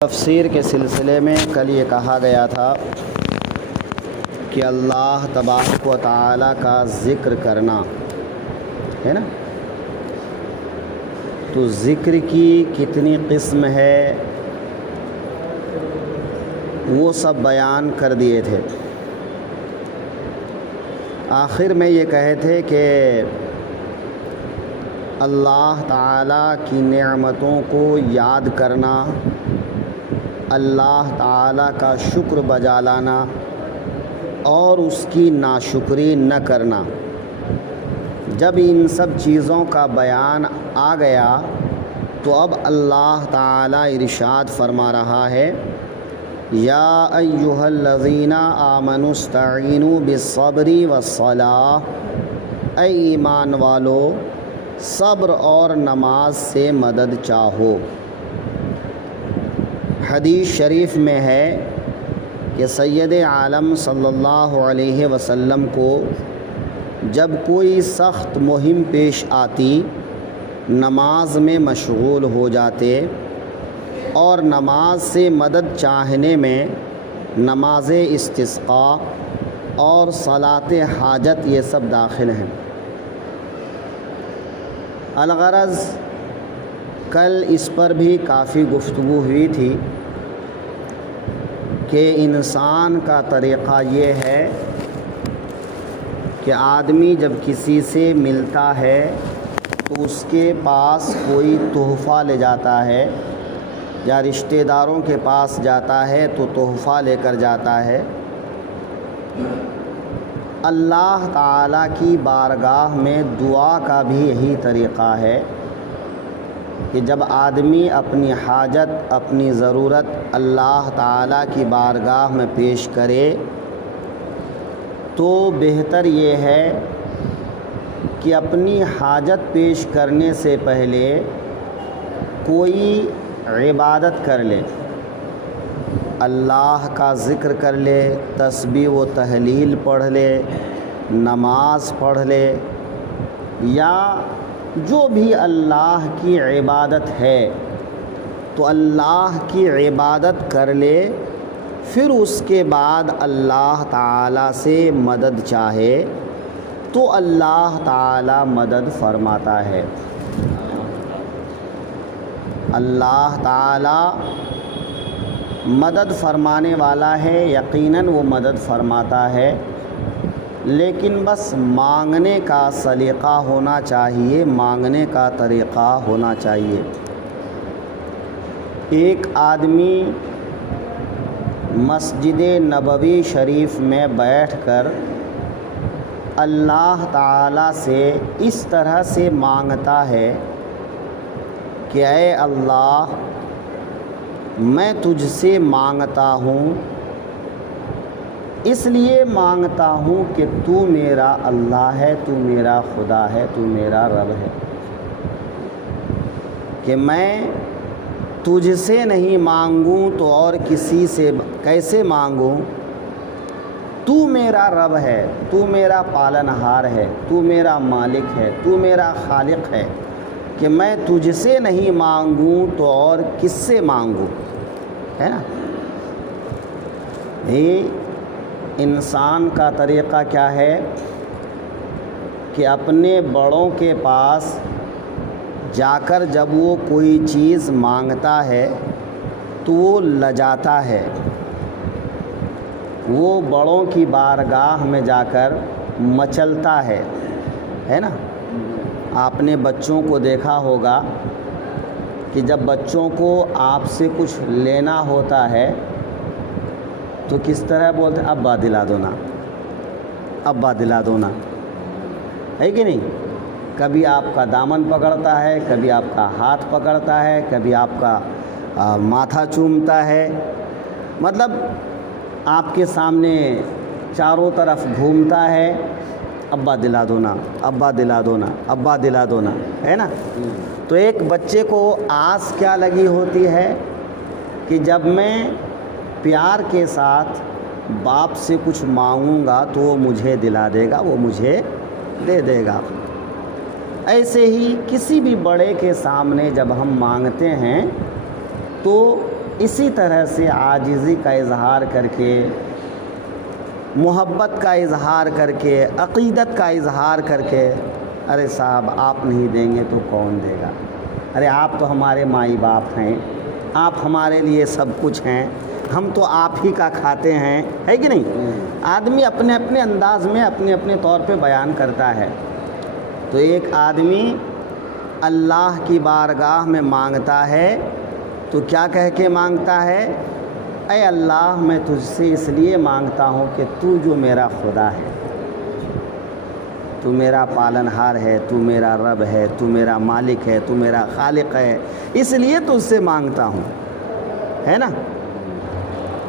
تفسیر کے سلسلے میں کل یہ کہا گیا تھا کہ اللہ تبارک و تعالی کا ذکر کرنا ہے نا، تو ذکر کی کتنی قسم ہے وہ سب بیان کر دیے تھے۔ آخر میں یہ کہے تھے کہ اللہ تعالیٰ کی نعمتوں کو یاد کرنا، اللہ تعالیٰ کا شکر بجا لانا اور اس کی ناشکری نہ کرنا۔ جب ان سب چیزوں کا بیان آ گیا تو اب اللہ تعالیٰ ارشاد فرما رہا ہے، یا ایھا الذین آمنوا استعینوا بالصبر والصلاۃ، اے ایمان والو صبر اور نماز سے مدد چاہو۔ حدیث شریف میں ہے کہ سید عالم صلی اللہ علیہ وسلم کو جب کوئی سخت مہم پیش آتی نماز میں مشغول ہو جاتے، اور نماز سے مدد چاہنے میں نماز استسقاء اور صلاۃ حاجت یہ سب داخل ہیں۔ الغرض کل اس پر بھی کافی گفتگو ہوئی تھی کہ انسان کا طریقہ یہ ہے کہ آدمی جب کسی سے ملتا ہے تو اس کے پاس کوئی تحفہ لے جاتا ہے، یا رشتہ داروں کے پاس جاتا ہے تو تحفہ لے کر جاتا ہے۔ اللہ تعالیٰ کی بارگاہ میں دعا کا بھی یہی طریقہ ہے کہ جب آدمی اپنی حاجت، اپنی ضرورت اللہ تعالیٰ کی بارگاہ میں پیش کرے تو بہتر یہ ہے کہ اپنی حاجت پیش کرنے سے پہلے کوئی عبادت کر لے، اللہ کا ذکر کر لے، تسبیح و تحلیل پڑھ لے، نماز پڑھ لے، یا جو بھی اللہ کی عبادت ہے تو اللہ کی عبادت کر لے، پھر اس کے بعد اللہ تعالیٰ سے مدد چاہے تو اللہ تعالیٰ مدد فرماتا ہے۔ اللہ تعالیٰ مدد فرمانے والا ہے، یقیناً وہ مدد فرماتا ہے، لیکن بس مانگنے کا سلیقہ ہونا چاہیے، مانگنے کا طریقہ ہونا چاہیے۔ ایک آدمی مسجد نبوی شریف میں بیٹھ کر اللہ تعالیٰ سے اس طرح سے مانگتا ہے کہ اے اللہ، میں تجھ سے مانگتا ہوں، اس لیے مانگتا ہوں کہ تو میرا اللہ ہے، تو میرا خدا ہے، تو میرا رب ہے، کہ میں تجھ سے نہیں مانگوں تو اور کسی سے کیسے مانگوں؟ تو میرا رب ہے، تو میرا پالنہار ہے، تو میرا مالک ہے، تو میرا خالق ہے، کہ میں تجھ سے نہیں مانگوں تو اور کس سے مانگوں، ہے نا؟ یہ انسان کا طریقہ کیا ہے کہ اپنے بڑوں کے پاس جا کر جب وہ کوئی چیز مانگتا ہے تو وہ لجاتا ہے، وہ بڑوں کی بارگاہ میں جا کر مچلتا ہے نا؟ آپ نے بچوں کو دیکھا ہوگا کہ جب بچوں کو آپ سے کچھ لینا ہوتا ہے تو کس طرح بولتے ہیں؟ ابا دلا دو نا، ابا دلا دو نا، ہے کہ نہیں؟ کبھی آپ کا دامن پکڑتا ہے، کبھی آپ کا ہاتھ پکڑتا ہے، کبھی آپ کا ماتھا چومتا ہے، مطلب آپ کے سامنے چاروں طرف گھومتا ہے، ابا دلا دو نا، ابا دلا دو نا، ابا دلا دو نا، ہے نا؟ تو ایک بچے کو آس کیا لگی ہوتی ہے کہ جب میں پیار کے ساتھ باپ سے کچھ مانگوں گا تو وہ مجھے دلا دے گا، وہ مجھے دے دے گا۔ ایسے ہی کسی بھی بڑے کے سامنے جب ہم مانگتے ہیں تو اسی طرح سے عاجزی کا اظہار کر کے، محبت کا اظہار کر کے، عقیدت کا اظہار کر کے، ارے صاحب آپ نہیں دیں گے تو کون دے گا، ارے آپ تو ہمارے مائی باپ ہیں، آپ ہمارے لیے سب کچھ ہیں، ہم تو آپ ہی کا کھاتے ہیں، ہے کہ نہیں؟ آدمی اپنے اپنے انداز میں اپنے اپنے طور پہ بیان کرتا ہے۔ تو ایک آدمی اللہ کی بارگاہ میں مانگتا ہے تو کیا کہہ کے مانگتا ہے؟ اے اللہ میں تجھ سے اس لیے مانگتا ہوں کہ تو جو میرا خدا ہے، تو میرا پالنہار ہے، تو میرا رب ہے، تو میرا مالک ہے، تو میرا خالق ہے، اس لیے تجھ سے مانگتا ہوں، ہے نا؟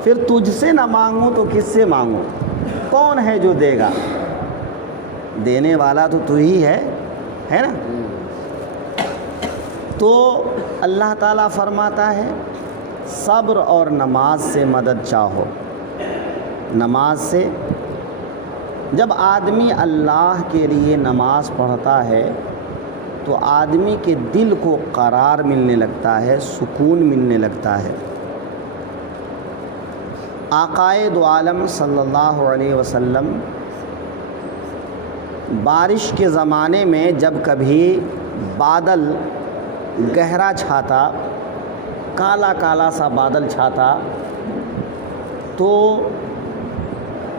پھر تجھ سے نہ مانگوں تو کس سے مانگوں؟ کون ہے جو دے گا؟ دینے والا تو ہی ہے نا؟ تو اللہ تعالیٰ فرماتا ہے صبر اور نماز سے مدد چاہو۔ نماز سے، جب آدمی اللہ کے لیے نماز پڑھتا ہے تو آدمی کے دل کو قرار ملنے لگتا ہے، سکون ملنے لگتا ہے۔ آقائے دو عالم صلی اللہ علیہ وسلم بارش کے زمانے میں جب کبھی بادل گہرا چھاتا، کالا کالا سا بادل چھاتا، تو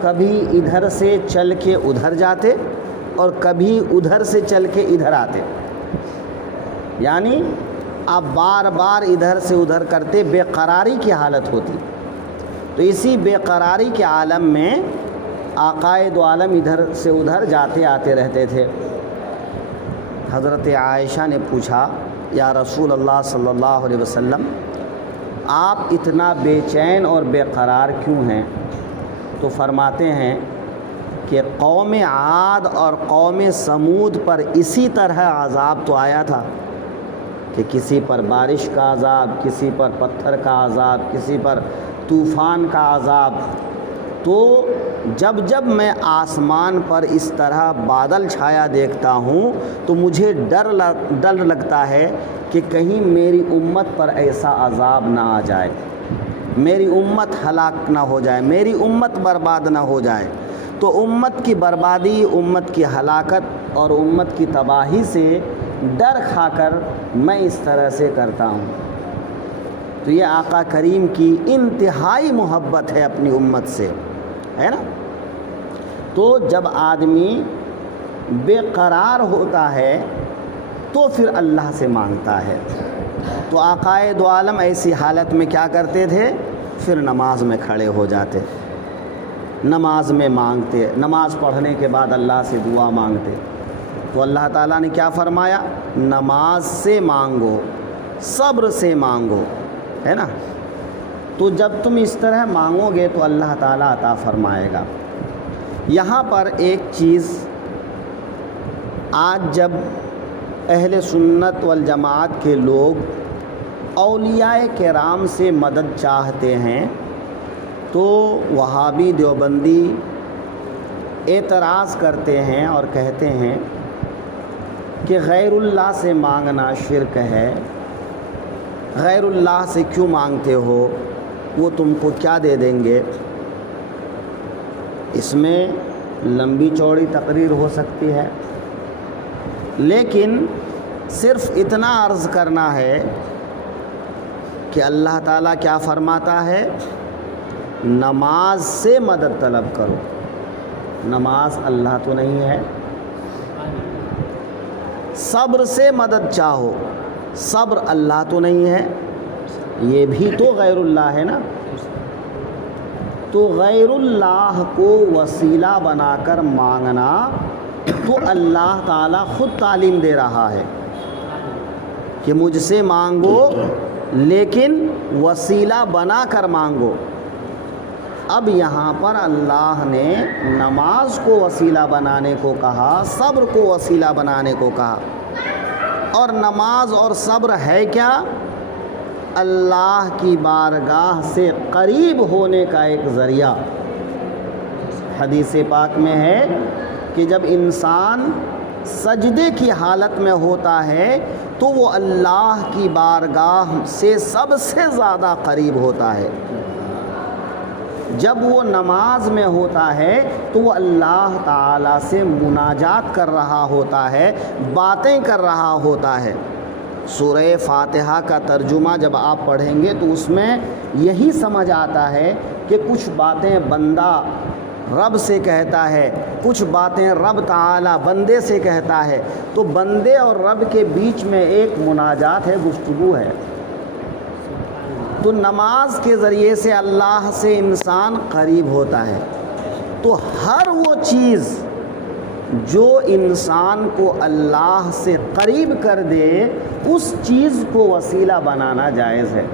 کبھی ادھر سے چل کے ادھر جاتے اور کبھی ادھر سے چل کے ادھر آتے، یعنی آپ بار بار ادھر سے ادھر کرتے، بے قراری کی حالت ہوتی۔ تو اسی بے قراری کے عالم میں آقائے دو عالم ادھر سے ادھر جاتے آتے رہتے تھے۔ حضرت عائشہ نے پوچھا یا رسول اللہ صلی اللہ علیہ وسلم آپ اتنا بے چین اور بے قرار کیوں ہیں؟ تو فرماتے ہیں کہ قوم عاد اور قوم سمود پر اسی طرح عذاب تو آیا تھا کہ کسی پر بارش کا عذاب، کسی پر پتھر کا عذاب، کسی پر طوفان کا عذاب۔ تو جب جب میں آسمان پر اس طرح بادل چھایا دیکھتا ہوں تو مجھے ڈر لگتا ہے کہ کہیں میری امت پر ایسا عذاب نہ آ جائے، میری امت ہلاک نہ ہو جائے، میری امت برباد نہ ہو جائے۔ تو امت کی بربادی، امت کی ہلاکت اور امت کی تباہی سے ڈر کھا کر میں اس طرح سے کرتا ہوں۔ تو یہ آقا کریم کی انتہائی محبت ہے اپنی امت سے، ہے نا؟ تو جب آدمی بے قرار ہوتا ہے تو پھر اللہ سے مانگتا ہے۔ تو آقائے دو عالم ایسی حالت میں کیا کرتے تھے؟ پھر نماز میں کھڑے ہو جاتے، نماز میں مانگتے، نماز پڑھنے کے بعد اللہ سے دعا مانگتے۔ تو اللہ تعالیٰ نے کیا فرمایا؟ نماز سے مانگو، صبر سے مانگو، ہے نا؟ تو جب تم اس طرح مانگو گے تو اللہ تعالیٰ عطا فرمائے گا۔ یہاں پر ایک چیز، آج جب اہل سنت والجماعت کے لوگ اولیاء کرام سے مدد چاہتے ہیں تو وہابی دیوبندی اعتراض کرتے ہیں اور کہتے ہیں کہ غیر اللہ سے مانگنا شرک ہے، غیر اللہ سے کیوں مانگتے ہو، وہ تم کو کیا دے دیں گے؟ اس میں لمبی چوڑی تقریر ہو سکتی ہے، لیکن صرف اتنا عرض کرنا ہے کہ اللہ تعالیٰ کیا فرماتا ہے؟ نماز سے مدد طلب کرو۔ نماز اللہ تو نہیں ہے۔ صبر سے مدد چاہو، صبر اللہ تو نہیں ہے، یہ بھی تو غیر اللہ ہے نا۔ تو غیر اللہ کو وسیلہ بنا کر مانگنا تو اللہ تعالیٰ خود تعلیم دے رہا ہے کہ مجھ سے مانگو لیکن وسیلہ بنا کر مانگو۔ اب یہاں پر اللہ نے نماز کو وسیلہ بنانے کو کہا، صبر کو وسیلہ بنانے کو کہا۔ اور نماز اور صبر ہے کیا؟ اللہ کی بارگاہ سے قریب ہونے کا ایک ذریعہ۔ حدیث پاک میں ہے کہ جب انسان سجدے کی حالت میں ہوتا ہے تو وہ اللہ کی بارگاہ سے سب سے زیادہ قریب ہوتا ہے۔ جب وہ نماز میں ہوتا ہے تو وہ اللہ تعالیٰ سے مناجات کر رہا ہوتا ہے، باتیں کر رہا ہوتا ہے۔ سورہ فاتحہ کا ترجمہ جب آپ پڑھیں گے تو اس میں یہی سمجھ آتا ہے کہ کچھ باتیں بندہ رب سے کہتا ہے، کچھ باتیں رب تعالیٰ بندے سے کہتا ہے، تو بندے اور رب کے بیچ میں ایک مناجات ہے، گفتگو ہے۔ تو نماز کے ذریعے سے اللہ سے انسان قریب ہوتا ہے۔ تو ہر وہ چیز جو انسان کو اللہ سے قریب کر دے اس چیز کو وسیلہ بنانا جائز ہے۔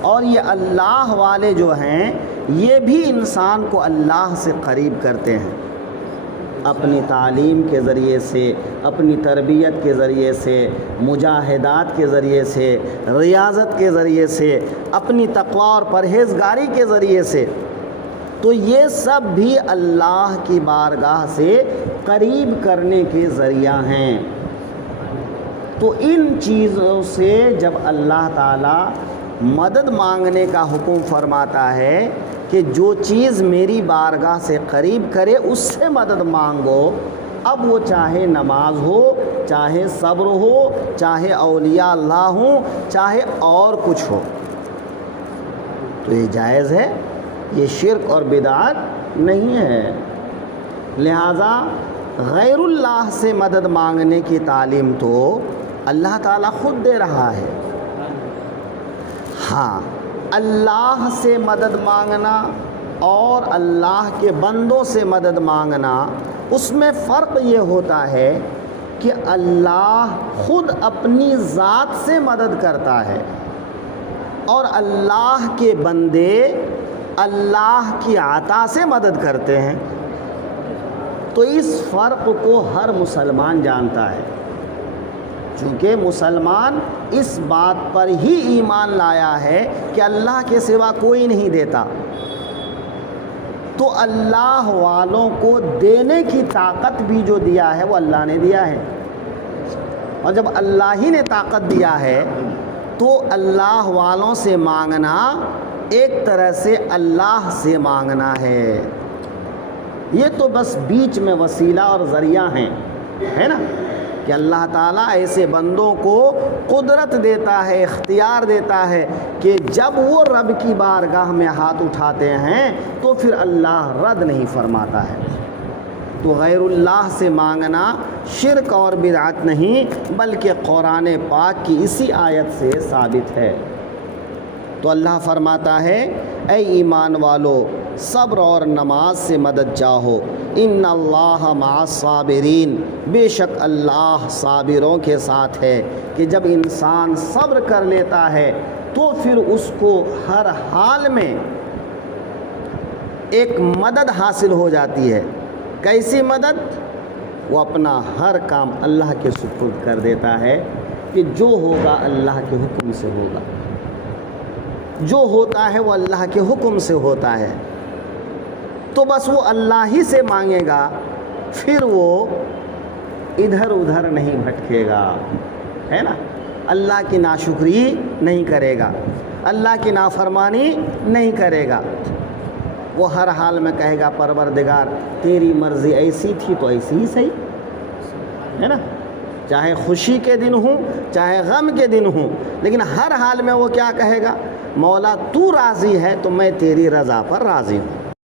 اور یہ اللہ والے جو ہیں یہ بھی انسان کو اللہ سے قریب کرتے ہیں، اپنی تعلیم کے ذریعے سے، اپنی تربیت کے ذریعے سے، مجاہدات کے ذریعے سے، ریاضت کے ذریعے سے، اپنی تقوی اور پرہیزگاری کے ذریعے سے۔ تو یہ سب بھی اللہ کی بارگاہ سے قریب کرنے کے ذریعہ ہیں۔ تو ان چیزوں سے جب اللہ تعالیٰ مدد مانگنے کا حکم فرماتا ہے کہ جو چیز میری بارگاہ سے قریب کرے اس سے مدد مانگو، اب وہ چاہے نماز ہو، چاہے صبر ہو، چاہے اولیاء اللہ ہوں، چاہے اور کچھ ہو، تو یہ جائز ہے، یہ شرک اور بدعت نہیں ہے۔ لہذا غیر اللہ سے مدد مانگنے کی تعلیم تو اللہ تعالیٰ خود دے رہا ہے۔ ہاں، اللہ سے مدد مانگنا اور اللہ کے بندوں سے مدد مانگنا، اس میں فرق یہ ہوتا ہے کہ اللہ خود اپنی ذات سے مدد کرتا ہے اور اللہ کے بندے اللہ کی عطا سے مدد کرتے ہیں۔ تو اس فرق کو ہر مسلمان جانتا ہے، چونکہ مسلمان اس بات پر ہی ایمان لایا ہے کہ اللہ کے سوا کوئی نہیں دیتا، تو اللہ والوں کو دینے کی طاقت بھی جو دیا ہے وہ اللہ نے دیا ہے، اور جب اللہ ہی نے طاقت دیا ہے تو اللہ والوں سے مانگنا ایک طرح سے اللہ سے مانگنا ہے۔ یہ تو بس بیچ میں وسیلہ اور ذریعہ ہیں، ہے نا، کہ اللہ تعالیٰ ایسے بندوں کو قدرت دیتا ہے، اختیار دیتا ہے کہ جب وہ رب کی بارگاہ میں ہاتھ اٹھاتے ہیں تو پھر اللہ رد نہیں فرماتا ہے۔ تو غیر اللہ سے مانگنا شرک اور بدعت نہیں بلکہ قرآن پاک کی اسی آیت سے ثابت ہے۔ تو اللہ فرماتا ہے، اے ایمان والو صبر اور نماز سے مدد چاہو، ان اللہ مع الصابرین، بے شک اللہ صابروں کے ساتھ ہے۔ کہ جب انسان صبر کر لیتا ہے تو پھر اس کو ہر حال میں ایک مدد حاصل ہو جاتی ہے۔ کیسی مدد؟ وہ اپنا ہر کام اللہ کے سپرد کر دیتا ہے کہ جو ہوگا اللہ کے حکم سے ہوگا، جو ہوتا ہے وہ اللہ کے حکم سے ہوتا ہے۔ تو بس وہ اللہ ہی سے مانگے گا، پھر وہ ادھر ادھر نہیں بھٹکے گا، ہے نا، اللہ کی ناشکری نہیں کرے گا، اللہ کی نافرمانی نہیں کرے گا۔ وہ ہر حال میں کہے گا پروردگار تیری مرضی ایسی تھی تو ایسی ہی صحیح، ہے نا، چاہے خوشی کے دن ہوں چاہے غم کے دن ہوں، لیکن ہر حال میں وہ کیا کہے گا؟ مولا تو راضی ہے تو میں تیری رضا پر راضی ہوں۔